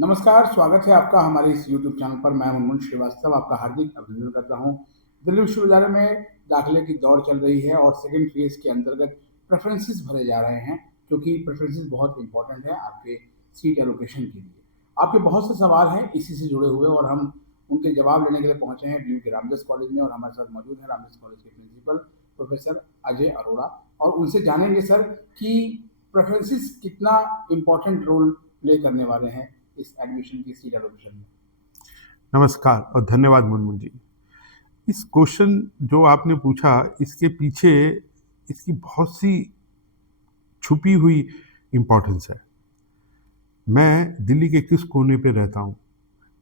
नमस्कार, स्वागत है आपका हमारे इस यूट्यूब चैनल पर। मैं मुनमुन श्रीवास्तव आपका हार्दिक अभिनंदन करता हूं। दिल्ली विश्वविद्यालय में दाखिले की दौड़ चल रही है और सेकंड फेज के अंतर्गत प्रेफरेंसेस भरे जा रहे हैं, क्योंकि प्रेफरेंसेस बहुत इंपॉर्टेंट है आपके सीट एलोकेशन के लिए। आपके बहुत से सवाल हैं इसी से जुड़े हुए और हम उनके जवाब लेने के लिए पहुंचे हैं ड्यू के रामदास कॉलेज में। और हमारे साथ मौजूद है रामदास कॉलेज के प्रिंसिपल प्रोफेसर अजय अरोड़ा, और उनसे जानेंगे सर कि प्रेफरेंसेस कितना इम्पोर्टेंट रोल प्ले करने वाले हैं इस एडमिशन की सीट एलोकेशन में। नमस्कार और धन्यवाद मुनमुन जी। इस क्वेश्चन जो आपने पूछा, इसके पीछे इसकी बहुत सी छुपी हुई इम्पोर्टेंस है। मैं दिल्ली के किस कोने पे रहता हूँ,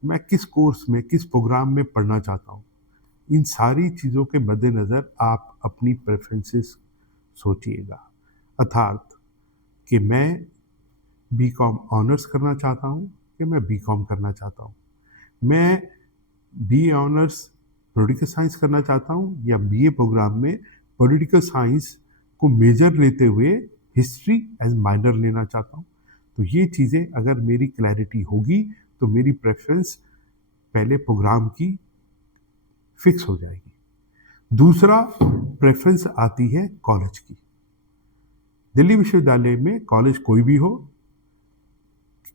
मैं किस कोर्स में किस प्रोग्राम में पढ़ना चाहता हूँ, इन सारी चीज़ों के मद्देनज़र आप अपनी प्रेफरेंसेस सोचिएगा। अर्थात कि मैं बीकॉम ऑनर्स करना चाहता हूँ कि मैं बीकॉम करना चाहता हूँ, मैं बीए ऑनर्स पॉलिटिकल साइंस करना चाहता हूँ या बीए प्रोग्राम में पॉलिटिकल साइंस को मेजर लेते हुए हिस्ट्री एज माइनर लेना चाहता हूँ। तो ये चीज़ें अगर मेरी क्लैरिटी होगी तो मेरी प्रेफरेंस पहले प्रोग्राम की फिक्स हो जाएगी। दूसरा प्रेफरेंस आती है कॉलेज की। दिल्ली विश्वविद्यालय में कॉलेज कोई भी हो,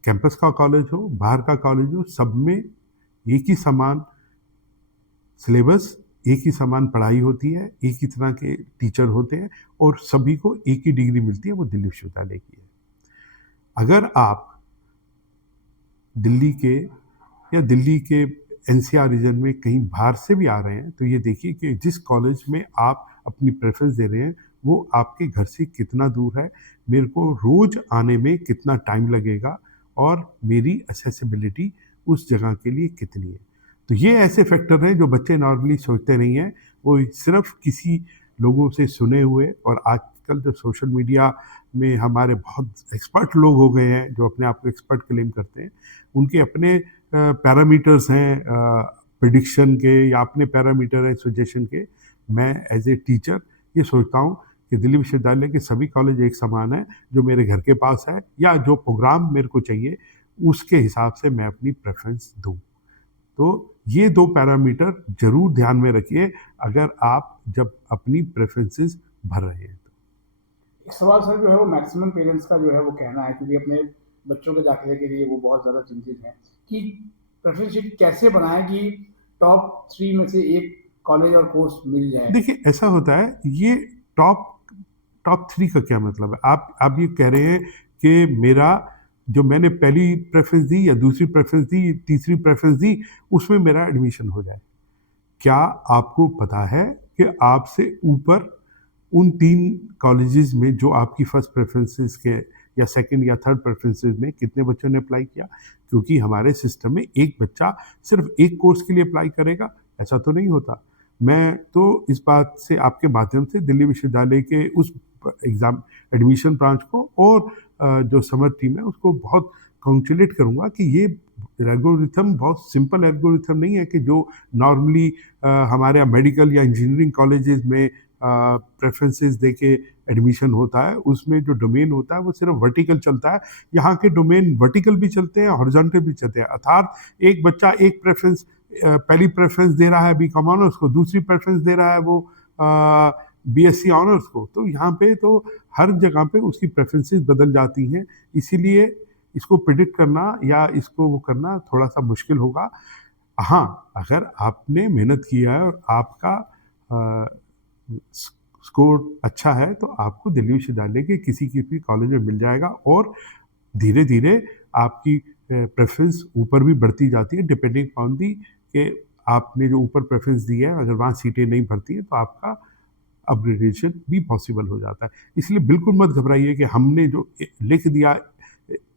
कैंपस का कॉलेज हो, बाहर का कॉलेज हो, सब में एक ही समान सिलेबस, एक ही समान पढ़ाई होती है, एक ही तरह के टीचर होते हैं और सभी को एक ही डिग्री मिलती है, वो दिल्ली विश्वविद्यालय की है। अगर आप दिल्ली के या दिल्ली के एनसीआर रीजन में कहीं बाहर से भी आ रहे हैं तो ये देखिए कि जिस कॉलेज में आप अपनी प्रेफरेंस दे रहे हैं वो आपके घर से कितना दूर है, मेरे को रोज आने में कितना टाइम लगेगा और मेरी एक्सेसिबिलिटी उस जगह के लिए कितनी है। तो ये ऐसे फैक्टर हैं जो बच्चे नॉर्मली सोचते नहीं हैं, वो सिर्फ किसी लोगों से सुने हुए। और आजकल जो सोशल मीडिया में हमारे बहुत एक्सपर्ट लोग हो गए हैं जो अपने आप को एक्सपर्ट क्लेम करते हैं, उनके अपने पैरामीटर्स हैं प्रिडिक्शन के या अपने पैरामीटर हैं सजेशन के। मैं एज ए टीचर ये सोचता हूँ कि दिल्ली विश्वविद्यालय के सभी कॉलेज एक समान है, जो मेरे घर के पास है या जो प्रोग्राम मेरे को चाहिए उसके हिसाब से मैं अपनी प्रेफरेंस दूँ। तो ये दो पैरामीटर जरूर ध्यान में रखिए अगर आप जब अपनी प्रेफरेंसेस भर रहे हैं। एक सवाल सर जो है वो मैक्सिमम पेरेंट्स का जो है वो कहना है, क्योंकि अपने बच्चों के दाखिले के लिए वो बहुत ज़्यादा चिंतित हैं कि प्रेफरेंस शीट कैसे बनाएं कि टॉप 3 में से एक कॉलेज और कोर्स मिल जाए। देखिए ऐसा होता है, ये टॉप टॉप 3 का क्या मतलब है? आप ये कह रहे हैं कि मेरा जो मैंने पहली प्रेफरेंस दी या दूसरी प्रेफरेंस दी, तीसरी प्रेफरेंस दी, उसमें मेरा एडमिशन हो जाए। क्या आपको पता है कि आपसे ऊपर उन 3 कॉलेजेस में जो आपकी फर्स्ट प्रेफरेंसेस के या सेकंड या थर्ड प्रेफरेंसेस में कितने बच्चों ने अप्लाई किया? क्योंकि हमारे सिस्टम में एक बच्चा सिर्फ एक कोर्स के लिए अप्लाई करेगा, ऐसा तो नहीं होता। मैं तो इस बात से आपके माध्यम से दिल्ली विश्वविद्यालय के उस एग्ज़ाम एडमिशन ब्रांच को और जो समर टीम है उसको बहुत कॉन्ग्रेचुलेट करूँगा कि ये एल्गोरिथम बहुत सिंपल एल्गोरिथम नहीं है कि जो नॉर्मली हमारे मेडिकल या इंजीनियरिंग कॉलेजेस में प्रेफरेंसेस देके एडमिशन होता है, उसमें जो डोमेन होता है वो सिर्फ वर्टिकल चलता है। यहाँ के डोमेन वर्टिकल भी चलते हैं, हॉरिजॉन्टल भी चलते हैं। अर्थात एक बच्चा एक प्रेफरेंस पहली प्रेफरेंस दे रहा है बीकॉम ऑनर्स को, दूसरी प्रेफरेंस दे रहा है वो बीएससी ऑनर्स को। तो यहाँ पे तो हर जगह पे उसकी प्रेफरेंसेस बदल जाती हैं, इसीलिए इसको प्रिडिक्ट करना या इसको वो करना थोड़ा सा मुश्किल होगा। हाँ, अगर आपने मेहनत किया है और आपका स्कोर अच्छा है तो आपको दिल्ली विश्वविद्यालय के किसी भी कॉलेज में मिल जाएगा और धीरे धीरे आपकी प्रेफरेंस ऊपर भी बढ़ती जाती है, डिपेंडिंग ऑन दी कि आपने जो ऊपर प्रेफरेंस दी है अगर वहाँ सीटें नहीं भरती हैं तो आपका अपग्रेडेशन भी पॉसिबल हो जाता है। इसलिए बिल्कुल मत घबराइए कि हमने जो लिख दिया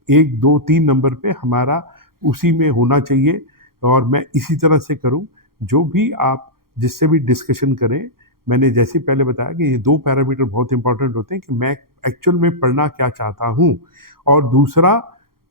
1, 2, 3 नंबर पे हमारा उसी में होना चाहिए और मैं इसी तरह से करूं। जो भी आप जिससे भी डिस्कशन करें, मैंने जैसे पहले बताया कि ये 2 पैरामीटर बहुत इंपॉर्टेंट होते हैं कि मैं एक्चुअल में पढ़ना क्या चाहता हूं और दूसरा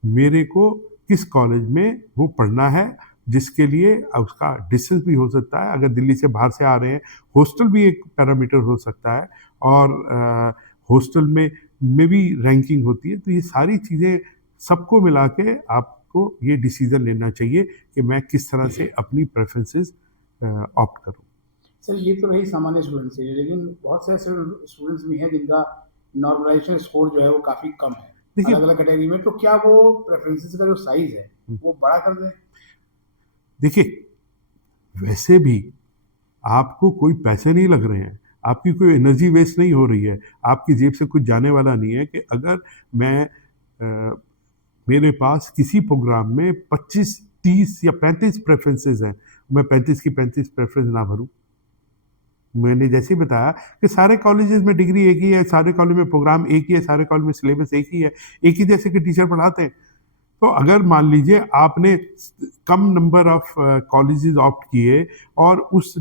मेरे को किस कॉलेज में वो पढ़ना है, जिसके लिए उसका डिस्टेंस भी हो सकता है। अगर दिल्ली से बाहर से आ रहे हैं, हॉस्टल भी एक पैरामीटर हो सकता है और हॉस्टल में भी रैंकिंग होती है। तो ये सारी चीज़ें सबको मिला के आप आपको ये डिसीजन लेना चाहिए कि मैं किस तरह से अपनी प्रेफरेंसेस ऑप्ट करूं। सर ये तो रही सामान्य स्टूडेंट्स के लिए, लेकिन बहुत से ऐसे स्टूडेंट्स भी हैं जिनका नॉर्मलाइजेशन स्कोर जो है वो काफ़ी कम है देखिए अलग अलग कैटेगरी में, तो क्या वो प्रेफरेंसेस का जो साइज है वो बड़ा कर दें? देखिए वैसे भी आपको कोई पैसे नहीं लग रहे हैं, आपकी कोई एनर्जी वेस्ट नहीं हो रही है, आपकी जेब से कुछ जाने वाला नहीं है कि अगर मैं मेरे पास किसी प्रोग्राम में 25, 30 या 35 प्रेफरेंसेस हैं, मैं 35 की 35 प्रेफरेंस ना भरूं। मैंने जैसे ही बताया कि सारे कॉलेजेस में डिग्री एक ही है, सारे कॉलेज में प्रोग्राम एक ही है, सारे कॉलेज में सिलेबस एक ही है, एक ही जैसे कि टीचर पढ़ाते हैं। तो अगर मान लीजिए आपने कम नंबर ऑफ कॉलेजेस ऑप्ट किए और उस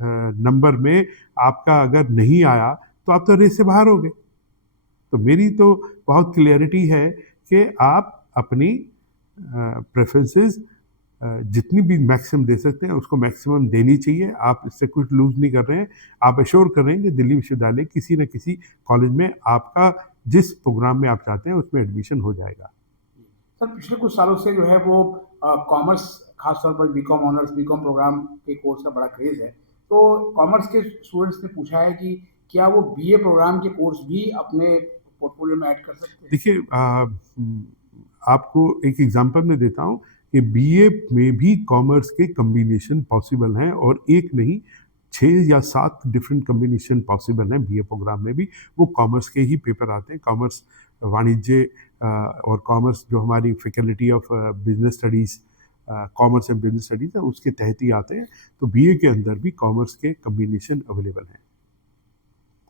नंबर में आपका अगर नहीं आया तो आप तो रेस से बाहर हो गए। तो मेरी तो बहुत क्लियरिटी है कि आप अपनी प्रेफरेंसेस जितनी भी मैक्सिमम दे सकते हैं उसको मैक्सिमम देनी चाहिए। आप इससे कुछ लूज नहीं कर रहे हैं, आप एश्योर कर रहे हैं कि दिल्ली विश्वविद्यालय किसी न किसी कॉलेज में आपका जिस प्रोग्राम में आप चाहते हैं उसमें एडमिशन हो जाएगा। सर पिछले कुछ सालों से जो है वो कॉमर्स, खासतौर पर बीकॉम ऑनर्स, बीकॉम प्रोग्राम के कोर्स का बड़ा क्रेज है, तो कॉमर्स के स्टूडेंट्स ने पूछा है कि क्या वो बीए प्रोग्राम के कोर्स भी अपने पोर्टफोलियो में ऐड कर सकते हैं? देखिए आपको एक एग्जांपल मैं देता हूँ कि बीए में भी कॉमर्स के कम्बिनेशन पॉसिबल हैं और एक नहीं 6 या 7 डिफरेंट कम्बिनेशन पॉसिबल हैं बीए प्रोग्राम में भी। वो कॉमर्स के ही पेपर आते हैं, कॉमर्स वाणिज्य और कॉमर्स जो हमारी faculty of business studies, commerce and business studies है उसके तहत ही आते हैं। तो बीए के अंदर भी कॉमर्स के कम्बिनेशन अवेलेबल हैं।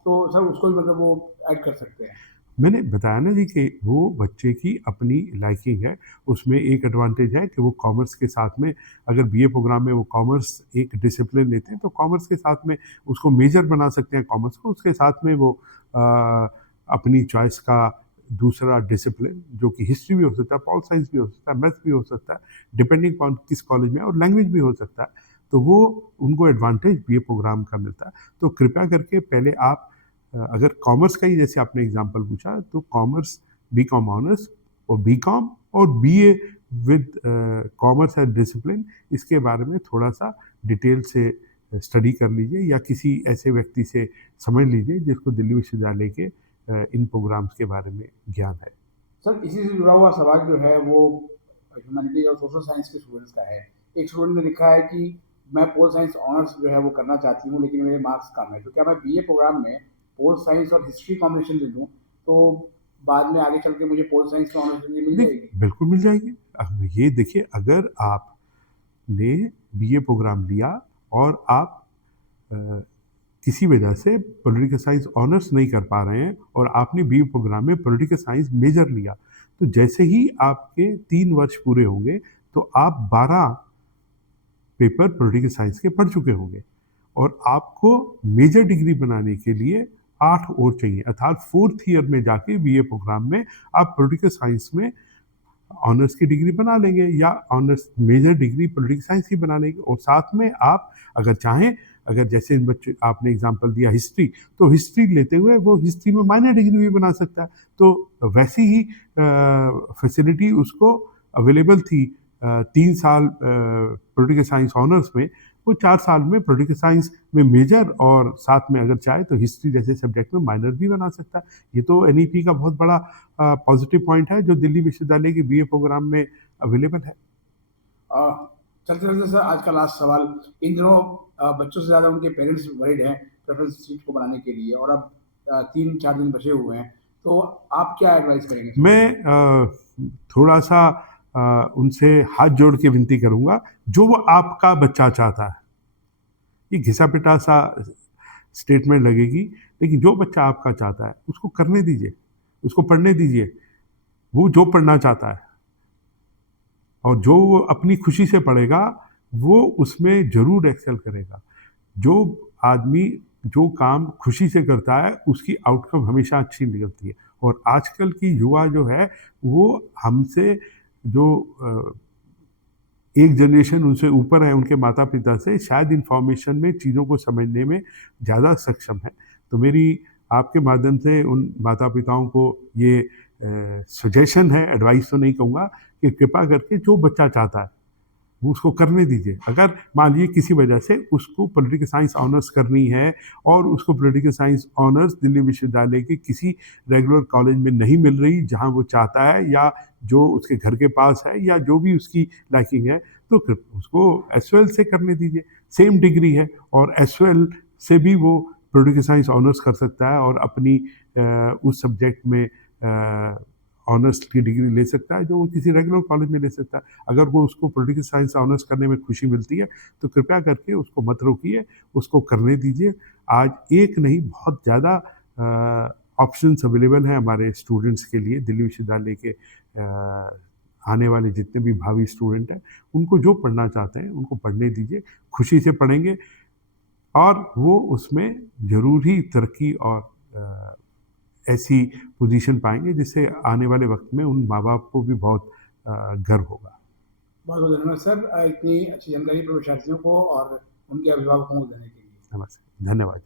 तो सर उसको भी मतलब वो ऐड कर सकते हैं? मैंने बताया ना जी कि वो बच्चे की अपनी लाइकिंग है। उसमें एक एडवांटेज है कि वो कॉमर्स के साथ में अगर बीए प्रोग्राम में वो कॉमर्स एक डिसिप्लिन लेते हैं तो कॉमर्स के साथ में उसको मेजर बना सकते हैं कॉमर्स को। उसके साथ में वो अपनी चॉइस का दूसरा डिसिप्लिन जो कि हिस्ट्री भी हो सकता है, पॉल साइंस भी हो सकता है, मैथ्स भी हो सकता है, डिपेंडिंग ऑन किस कॉलेज में, और लैंग्वेज भी हो सकता है। तो वो उनको एडवांटेज बीए प्रोग्राम का मिलता है। तो कृपया करके पहले आप अगर कॉमर्स का ही जैसे आपने एग्जांपल पूछा तो कॉमर्स, बीकॉम ऑनर्स और बीकॉम और BA with commerce and discipline, इसके बारे में थोड़ा सा डिटेल से स्टडी कर लीजिए या किसी ऐसे व्यक्ति से समझ लीजिए जिसको दिल्ली विश्वविद्यालय के इन प्रोग्राम्स के बारे में ज्ञान है। सर इसी से जुड़ा हुआ सवाल जो है वो ह्यूमैनिटीज और सोशल साइंस के स्टूडेंट्स का है। एक स्टूडेंट ने लिखा है कि मैं पोल साइंस ऑनर्स जो है वो करना चाहती हूँ लेकिन मेरे मार्क्स कम है, तो क्या मैं बीए प्रोग्राम में पोल साइंस और हिस्ट्री कॉम्बिनेशन ले लूँ तो बाद में आगे चल के मुझे पोल साइंस में ऑनर्स डिग्री मिल जाएगी? बिल्कुल मिल जाएगी। अब ये देखिए, अगर आपने बीए प्रोग्राम लिया और आप किसी वजह से पॉलिटिकल साइंस ऑनर्स नहीं कर पा रहे हैं और आपने बीए प्रोग्राम में पॉलिटिकल साइंस मेजर लिया, तो जैसे ही आपके 3 वर्ष पूरे होंगे तो आप 12 पेपर पॉलिटिकल साइंस के पढ़ चुके होंगे और आपको मेजर डिग्री बनाने के लिए 8 और चाहिए, अर्थात 4th ईयर में जाके बीए प्रोग्राम में आप पॉलिटिकल साइंस में ऑनर्स की डिग्री बना लेंगे या honours major degree political science की बना लेंगे। और साथ में आप अगर चाहें, अगर जैसे बच्चे आपने एग्जांपल दिया हिस्ट्री, तो हिस्ट्री लेते हुए वो हिस्ट्री में माइनर डिग्री भी बना सकता है। तो वैसी ही फैसिलिटी उसको अवेलेबल थी 3 साल पॉलिटिकल साइंस ऑनर्स में, वो 4 साल में पॉलिटिकल साइंस में मेजर और साथ में अगर चाहे तो हिस्ट्री जैसे सब्जेक्ट में माइनर भी बना सकता है। ये तो एनईपी का बहुत बड़ा पॉजिटिव पॉइंट है जो दिल्ली विश्वविद्यालय के बीए प्रोग्राम में अवेलेबल है। चलते चलते सर आज का लास्ट सवाल, इन दिनों बच्चों से ज़्यादा उनके पेरेंट्स वरीड हैं प्रेफरेंस सीट को बनाने के लिए और अब 3-4 दिन बचे हुए हैं, तो आप क्या एडवाइस करेंगे? मैं थोड़ा सा उनसे हाथ जोड़ के विनती करूंगा, जो वो आपका बच्चा चाहता है, ये घिसा पिटा सा स्टेटमेंट लगेगी, लेकिन जो बच्चा आपका चाहता है उसको करने दीजिए, उसको पढ़ने दीजिए। वो जो पढ़ना चाहता है और जो वो अपनी खुशी से पढ़ेगा वो उसमें जरूर एक्सेल करेगा। जो आदमी जो काम खुशी से करता है उसकी आउटकम हमेशा अच्छी निकलती है। और आजकल की युवा जो है वो हमसे जो एक जनरेशन उनसे ऊपर है, उनके माता पिता से, शायद इन्फॉर्मेशन में चीज़ों को समझने में ज़्यादा सक्षम है। तो मेरी आपके माध्यम से उन माता पिताओं को ये सजेशन है, एडवाइस तो नहीं कहूँगा, कि कृपा करके जो बच्चा चाहता है वो उसको करने दीजिए। अगर मान लीजिए किसी वजह से उसको पॉलिटिकल साइंस ऑनर्स करनी है और उसको पॉलिटिकल साइंस ऑनर्स दिल्ली विश्वविद्यालय के किसी रेगुलर कॉलेज में नहीं मिल रही जहां वो चाहता है, या जो उसके घर के पास है, या जो भी उसकी लाइकिंग है, तो उसको एसवेल से करने दीजिए। सेम डिग्री है और एसवेल से भी वो पॉलिटिकल साइंस ऑनर्स कर सकता है और अपनी उस सब्जेक्ट में ऑनर्स की डिग्री ले सकता है जो वो किसी रेगुलर कॉलेज में ले सकता है। अगर वो उसको पॉलिटिकल साइंस ऑनर्स करने में खुशी मिलती है तो कृपया करके उसको मत रोकिए, उसको करने दीजिए। आज एक नहीं, बहुत ज़्यादा ऑप्शंस अवेलेबल हैं हमारे स्टूडेंट्स के लिए। दिल्ली विश्वविद्यालय के आने वाले जितने भी भावी स्टूडेंट हैं, उनको जो पढ़ना चाहते हैं उनको पढ़ने दीजिए, खुशी से पढ़ेंगे और वो उसमें ज़रूर ही तरक्की और ऐसी पोजीशन पाएंगे जिससे आने वाले वक्त में उन माँ बाप को भी बहुत गर्व होगा। बहुत बहुत धन्यवाद सर, इतनी अच्छी जानकारी विद्यार्थियों को और उनके अभिभावकों को देने के लिए। नमस्ते, धन्यवाद।